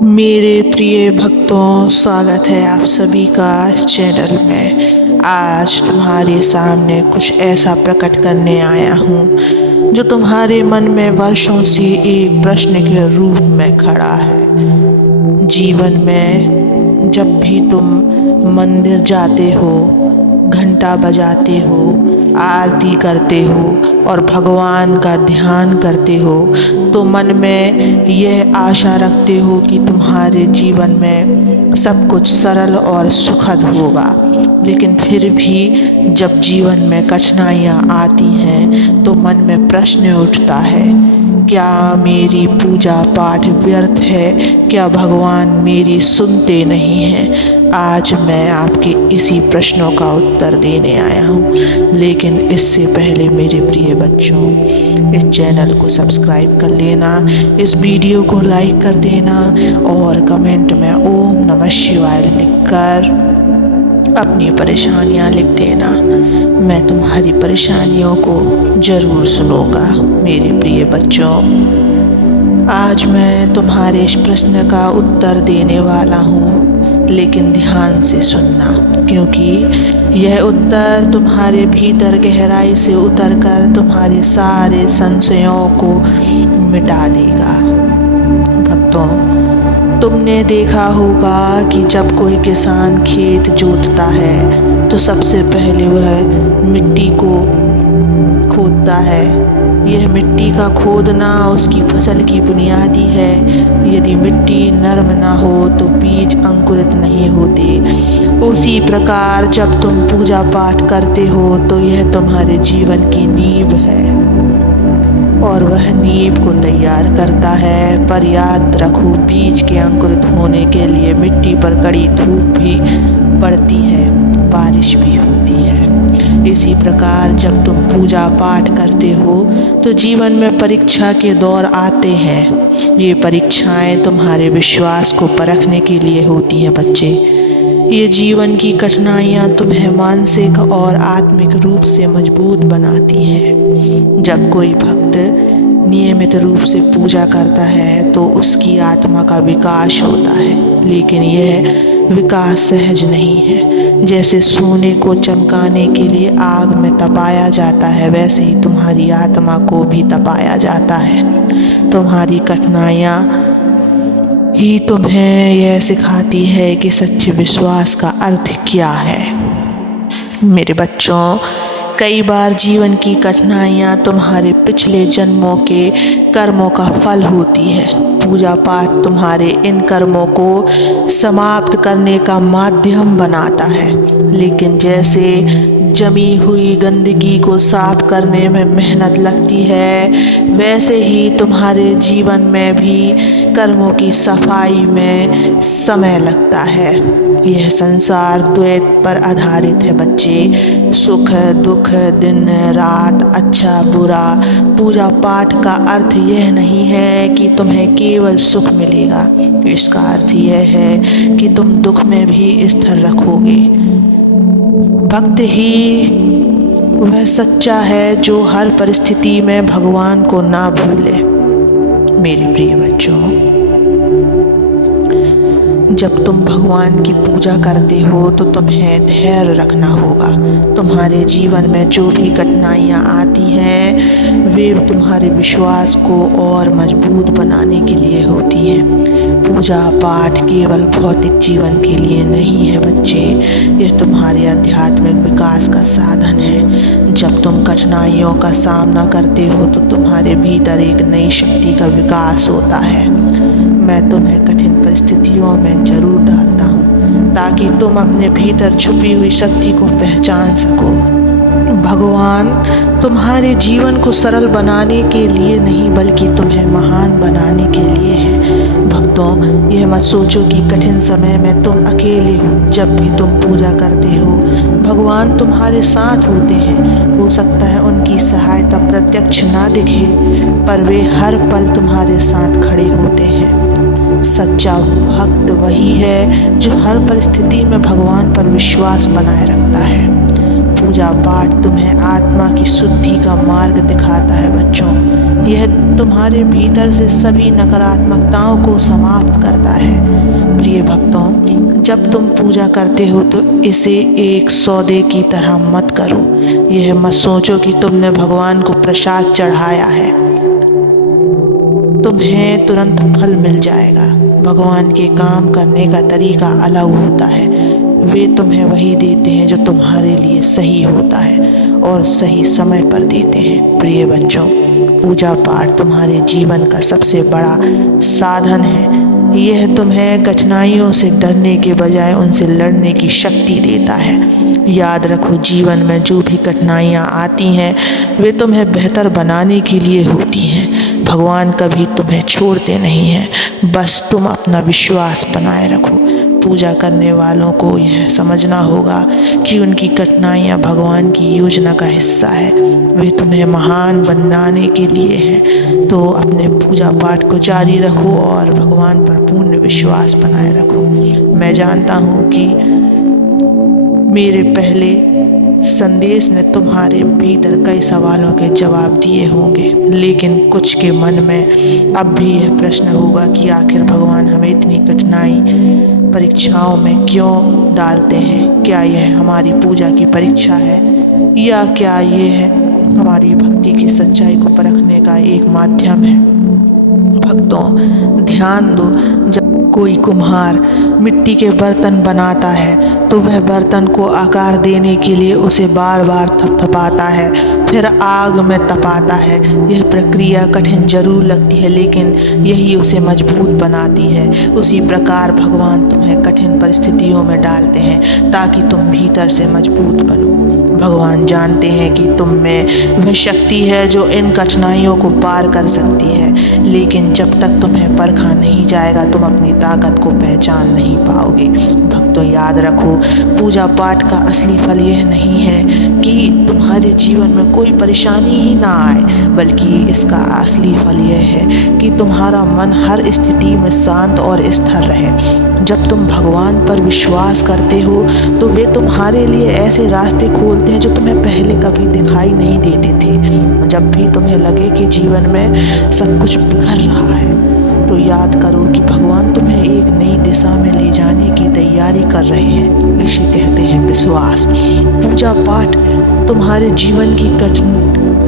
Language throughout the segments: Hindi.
मेरे प्रिय भक्तों, स्वागत है आप सभी का इस चैनल में। आज तुम्हारे सामने कुछ ऐसा प्रकट करने आया हूँ जो तुम्हारे मन में वर्षों से एक प्रश्न के रूप में खड़ा है। जीवन में जब भी तुम मंदिर जाते हो, घंटा बजाते हो, आरती करते हो और भगवान का ध्यान करते हो तो मन में यह आशा रखते हो कि तुम्हारे जीवन में सब कुछ सरल और सुखद होगा। लेकिन फिर भी जब जीवन में कठिनाइयाँ आती हैं तो मन में प्रश्न उठता है, क्या मेरी पूजा पाठ व्यर्थ है? क्या भगवान मेरी सुनते नहीं हैं? आज मैं आपके इसी प्रश्नों का उत्तर देने आया हूँ। लेकिन इससे पहले मेरे प्रिय बच्चों, इस चैनल को सब्सक्राइब कर लेना, इस वीडियो को लाइक कर देना और कमेंट में ओम नमः शिवाय लिखकर अपनी परेशानियाँ लिख देना। मैं तुम्हारी परेशानियों को ज़रूर सुनूंगा। मेरे प्रिय बच्चों, आज मैं तुम्हारे इस प्रश्न का उत्तर देने वाला हूँ, लेकिन ध्यान से सुनना, क्योंकि यह उत्तर तुम्हारे भीतर गहराई से उतरकर तुम्हारे सारे संशयों को मिटा देगा। भक्तों, तुमने देखा होगा कि जब कोई किसान खेत जोतता है तो सबसे पहले वह मिट्टी को खोदता है। यह मिट्टी का खोदना उसकी फसल की बुनियादी है। यदि मिट्टी नरम ना हो तो बीज अंकुरित नहीं होते। उसी प्रकार जब तुम पूजा पाठ करते हो तो यह तुम्हारे जीवन की नींव है और वह नींव को तैयार करता है। पर याद रखो, बीज के अंकुरित होने के लिए मिट्टी पर कड़ी धूप भी पड़ती है, बारिश भी होती है। इसी प्रकार जब तुम पूजा पाठ करते हो तो जीवन में परीक्षा के दौर आते हैं। ये परीक्षाएं तुम्हारे विश्वास को परखने के लिए होती हैं बच्चे। ये जीवन की कठिनाइयाँ तुम्हें मानसिक और आत्मिक रूप से मजबूत बनाती हैं। जब कोई भक्त नियमित रूप से पूजा करता है तो उसकी आत्मा का विकास होता है, लेकिन यह विकास सहज नहीं है। जैसे सोने को चमकाने के लिए आग में तपाया जाता है, वैसे ही तुम्हारी आत्मा को भी तपाया जाता है। तुम्हारी कठिनाइयाँ ही तुम्हें यह सिखाती है कि सच्चे विश्वास का अर्थ क्या है। मेरे बच्चों, कई बार जीवन की कठिनाइयाँ तुम्हारे पिछले जन्मों के कर्मों का फल होती है। पूजा पाठ तुम्हारे इन कर्मों को समाप्त करने का माध्यम बनाता है, लेकिन जैसे जमी हुई गंदगी को साफ करने में मेहनत लगती है, वैसे ही तुम्हारे जीवन में भी कर्मों की सफाई में समय लगता है। यह संसार द्वैत पर आधारित है बच्चे। सुख दुख, दिन रात, अच्छा बुरा। पूजा पाठ का अर्थ यह नहीं है कि तुम्हें केवल सुख मिलेगा। इसका अर्थ यह है कि तुम दुख में भी स्थिर रखोगे। भक्त ही वह सच्चा है जो हर परिस्थिति में भगवान को ना भूले। मेरे प्रिय बच्चों, जब तुम भगवान की पूजा करते हो तो तुम्हें धैर्य रखना होगा। तुम्हारे जीवन में जो भी कठिनाइयाँ आती हैं वे तुम्हारे विश्वास को और मजबूत बनाने के लिए होती हैं। पूजा पाठ केवल भौतिक जीवन के लिए नहीं है बच्चे, यह तुम्हारे आध्यात्मिक विकास का साधन है। जब तुम कठिनाइयों का सामना करते हो तो तुम्हारे भीतर एक नई शक्ति का विकास होता है। मैं तुम्हें कठिन परिस्थितियों में जरूर डालता हूँ ताकि तुम अपने भीतर छुपी हुई शक्ति को पहचान सको। भगवान तुम्हारे जीवन को सरल बनाने के लिए नहीं बल्कि तुम्हें महान बनाने के लिए है। भक्तों, यह मत सोचो कि कठिन समय में तुम अकेले हो। जब भी तुम पूजा करते हो भगवान तुम्हारे साथ होते हैं। हो सकता है उनकी सहायता प्रत्यक्ष ना दिखे, पर वे हर पल तुम्हारे साथ खड़े होते हैं। सच्चा भक्त वही है जो हर परिस्थिति में भगवान पर विश्वास बनाए रखता है। पूजा पाठ तुम्हें आत्मा की शुद्धि का मार्ग दिखाता है बच्चों। यह तुम्हारे भीतर से सभी नकारात्मकताओं को समाप्त करता है। प्रिय भक्तों, जब तुम पूजा करते हो तो इसे एक सौदे की तरह मत करो। यह मत सोचो कि तुमने भगवान को प्रसाद चढ़ाया है, तुम्हें तुरंत फल मिल जाएगा। भगवान के काम करने का तरीका अलग होता है। वे तुम्हें वही देते हैं जो तुम्हारे लिए सही होता है और सही समय पर देते हैं। प्रिय बच्चों, पूजा पाठ तुम्हारे जीवन का सबसे बड़ा साधन है। यह तुम्हें कठिनाइयों से डरने के बजाय उनसे लड़ने की शक्ति देता है। याद रखो, जीवन में जो भी कठिनाइयाँ आती हैं वे तुम्हें बेहतर बनाने के लिए होती हैं। भगवान कभी तुम्हें छोड़ते नहीं हैं, बस तुम अपना विश्वास बनाए रखो। पूजा करने वालों को यह समझना होगा कि उनकी कठिनाइयाँ भगवान की योजना का हिस्सा है। वे तुम्हें महान बनाने के लिए हैं। तो अपने पूजा पाठ को जारी रखो और भगवान पर पूर्ण विश्वास बनाए रखो। मैं जानता हूँ कि मेरे पहले संदेश ने तुम्हारे भीतर कई सवालों के जवाब दिए होंगे, लेकिन कुछ के मन में अब भी यह प्रश्न होगा कि आखिर भगवान हमें इतनी कठिनाई परीक्षाओं में क्यों डालते हैं। क्या यह हमारी पूजा की परीक्षा है या क्या यह हमारी भक्ति की सच्चाई को परखने का एक माध्यम है। भक्तों, ध्यान दो, जब कोई कुम्हार मिट्टी के बर्तन बनाता है तो वह बर्तन को आकार देने के लिए उसे बार बार थपथपाता है, फिर आग में तपाता है। यह प्रक्रिया कठिन जरूर लगती है, लेकिन यही उसे मजबूत बनाती है। उसी प्रकार भगवान तुम्हें कठिन परिस्थितियों में डालते हैं ताकि तुम भीतर से मजबूत बनो। भगवान जानते हैं कि तुम में वह शक्ति है जो इन कठिनाइयों को पार कर सकती है, लेकिन जब तक तुम्हें परखा नहीं जाएगा तुम अपनी ताकत को पहचान नहीं पाओगे। भक्तों, याद रखो, पूजा पाठ का असली फल यह नहीं है कि तुम्हारे जीवन में कोई परेशानी ही ना आए, बल्कि इसका असली फल यह है कि तुम्हारा मन हर स्थिति में शांत और स्थिर रहे। जब तुम भगवान पर विश्वास करते हो तो वे तुम्हारे लिए ऐसे रास्ते खोलते हैं जो तुम्हें पहले कभी दिखाई नहीं देते थे। जब भी तुम्हें लगे कि जीवन में सब कुछ बिखर रहा है तो याद करो कि भगवान तुम्हें एक नई दिशा में ले जाने की तैयारी कर रहे हैं। इसे कहते हैं विश्वास। पूजा पाठ तुम्हारे जीवन की कठिन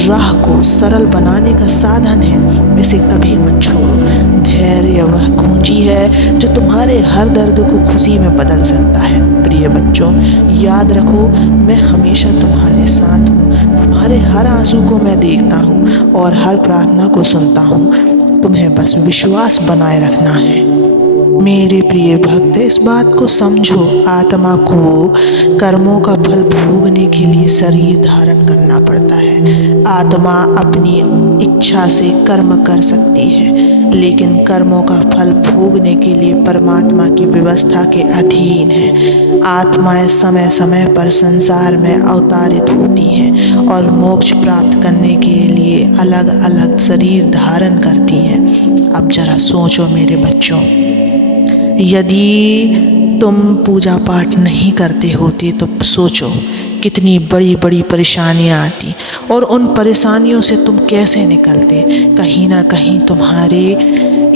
राह को सरल बनाने का साधन है। इसे कभी मत छोड़ो। धैर्य वह कुंजी है जो तुम्हारे हर दर्द को खुशी में बदल सकता है। प्रिय बच्चों, याद रखो, मैं हमेशा तुम्हारे साथ हूँ। तुम्हारे हर आंसू को मैं देखता हूँ और हर प्रार्थना को सुनता हूँ। तुम्हें बस विश्वास बनाए रखना है। मेरे प्रिय भक्त, इस बात को समझो, आत्मा को कर्मों का फल भोगने के लिए शरीर धारण करना पड़ता है। आत्मा अपनी इच्छा से कर्म कर सकती है, लेकिन कर्मों का फल भोगने के लिए परमात्मा की व्यवस्था के अधीन है। आत्माएं समय समय पर संसार में अवतारित होती हैं और मोक्ष प्राप्त करने के लिए अलग अलग शरीर धारण करती हैं। अब जरा सोचो मेरे बच्चों, यदि तुम पूजा पाठ नहीं करते होते तो सोचो कितनी बड़ी बड़ी परेशानियाँ आती और उन परेशानियों से तुम कैसे निकलते। कहीं ना कहीं तुम्हारे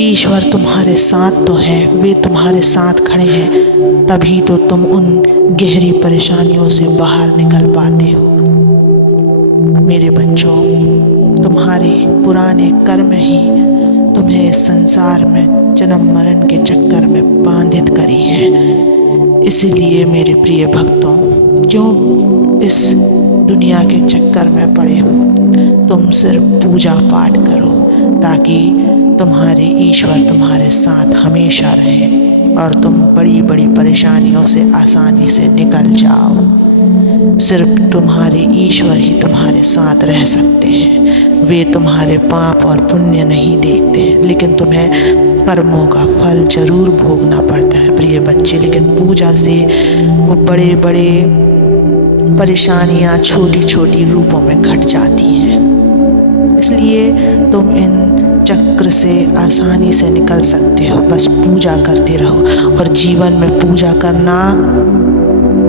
ईश्वर तुम्हारे साथ तो हैं, वे तुम्हारे साथ खड़े हैं, तभी तो तुम उन गहरी परेशानियों से बाहर निकल पाते हो। मेरे बच्चों, तुम्हारे पुराने कर्म ही तुम्हें इस संसार में जन्म मरण के चक्कर में बांधित करी है। इसलिए मेरे प्रिय भक्तों, क्यों इस दुनिया के चक्कर में पड़े हो। तुम सिर्फ पूजा पाठ करो ताकि तुम्हारे ईश्वर तुम्हारे साथ हमेशा रहें और तुम बड़ी बड़ी परेशानियों से आसानी से निकल जाओ। सिर्फ तुम्हारे ईश्वर ही तुम्हारे साथ रह सकते हैं। वे तुम्हारे पाप और पुण्य नहीं देखते हैं, लेकिन तुम्हें कर्मों का फल जरूर भोगना पड़ता है प्रिय बच्चे। लेकिन पूजा से वो बड़े बड़े परेशानियाँ छोटी छोटी रूपों में घट जाती हैं। इसलिए तुम इन चक्र से आसानी से निकल सकते हो। बस पूजा करते रहो और जीवन में पूजा करना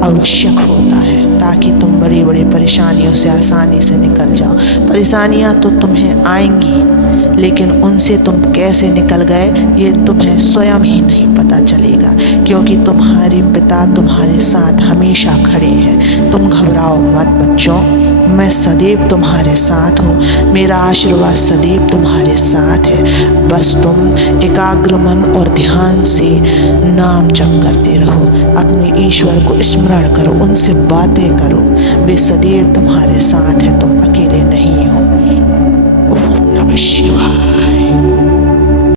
आवश्यक होता है ताकि तुम बड़ी बड़ी परेशानियों से आसानी से निकल जाओ। परेशानियाँ तो तुम्हें आएंगी, लेकिन उनसे तुम कैसे निकल गए ये तुम्हें स्वयं ही नहीं पता चलेगा, क्योंकि तुम्हारे पिता तुम्हारे साथ हमेशा खड़े हैं। तुम घबराओ मत बच्चों, मैं सदैव तुम्हारे साथ हूँ। मेरा आशीर्वाद सदैव तुम्हारे साथ है। बस तुम एकाग्र मन और ध्यान से नाम जप करते रहो, अपने ईश्वर को स्मरण करो, उनसे बातें करो। वे सदैव तुम्हारे साथ हैं, तुम अकेले नहीं हो। ओम नमः शिवाय।